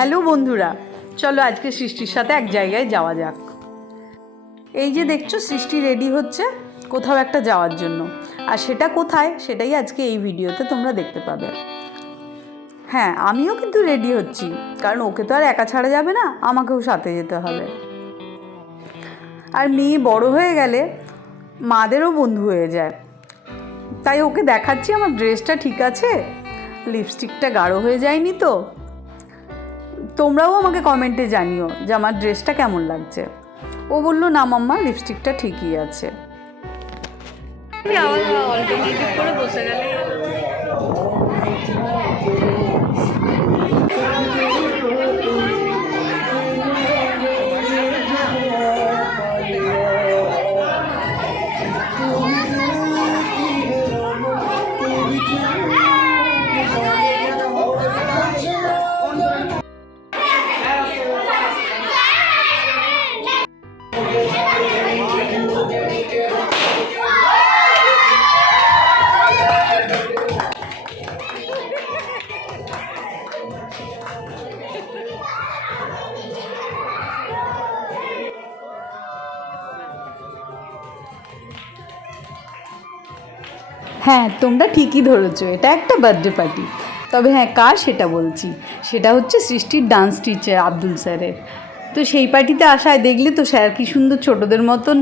Hello বন্ধুরা, চলো আজকে সৃষ্টির সাথে এক জায়গায় যাওয়া যাক। এই যে দেখছো, সৃষ্টি রেডি হচ্ছে কোথাও একটা যাওয়ার জন্য। আর সেটা কোথায়, সেটাই আজকে এই ভিডিওতে তোমরা দেখতে পাবে। হ্যাঁ, আমিও কিন্তু রেডি হচ্ছি, কারণ ওকে তো আর একা ছাড়া যাবে না, আমাকেও সাথে যেতে হবে। আর মেয়ে বড় হয়ে গেলে মাদেরও বন্ধু হয়ে যায়, তাই ওকে দেখাচ্ছি আমার ড্রেসটা ঠিক আছে, লিপস্টিকটা গাঢ় হয়ে যায়নি তো। তোমরাও আমাকে কমেন্টে জানিও যে আমার ড্রেসটা কেমন লাগছে। ও বললো না মাম্মা, লিপস্টিকটা ঠিকই আছে। অল্টারনেটিভ করে বসে গেলে হ্যাঁ, তোমরা ঠিকই ধরেছো, এটা একটা বার্থডে পার্টি। তবে হ্যাঁ, কার সেটা বলছি, সেটা হচ্ছে সৃষ্টির ডান্স টিচার আব্দুল স্যারের। তো সেই পার্টিতে আসায় দেখলে তো স্যার কী সুন্দর ছোটোদের মতন,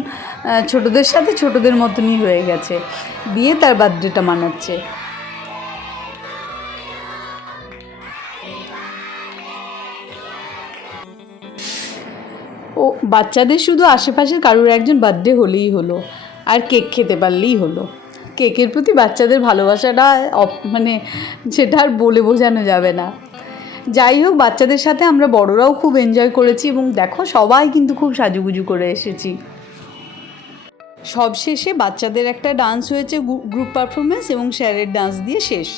ছোটোদের সাথে ছোটোদের মতনই হয়ে গেছে, দিয়ে তার বার্থডেটা মানাচ্ছে। ও বাচ্চাদের শুধু আশেপাশের কারোর একজন বার্থডে হলেই হলো, আর কেক খেতে পারলেই হলো। কেকের প্রতি বাচ্চাদের ভালোবাসাটা মানে সেটা আর বলে বোঝানো যাবে না। যাই হোক, বাচ্চাদের সাথে আমরা বড়রাও খুব এনজয় করেছি, এবং দেখো সবাই কিন্তু খুব সাজুগুজু করে এসেছি। সবশেষে বাচ্চাদের একটা ডান্স হয়েছে, গ্রুপ পারফরমেন্স, এবং স্যারের ডান্স দিয়ে শেষ।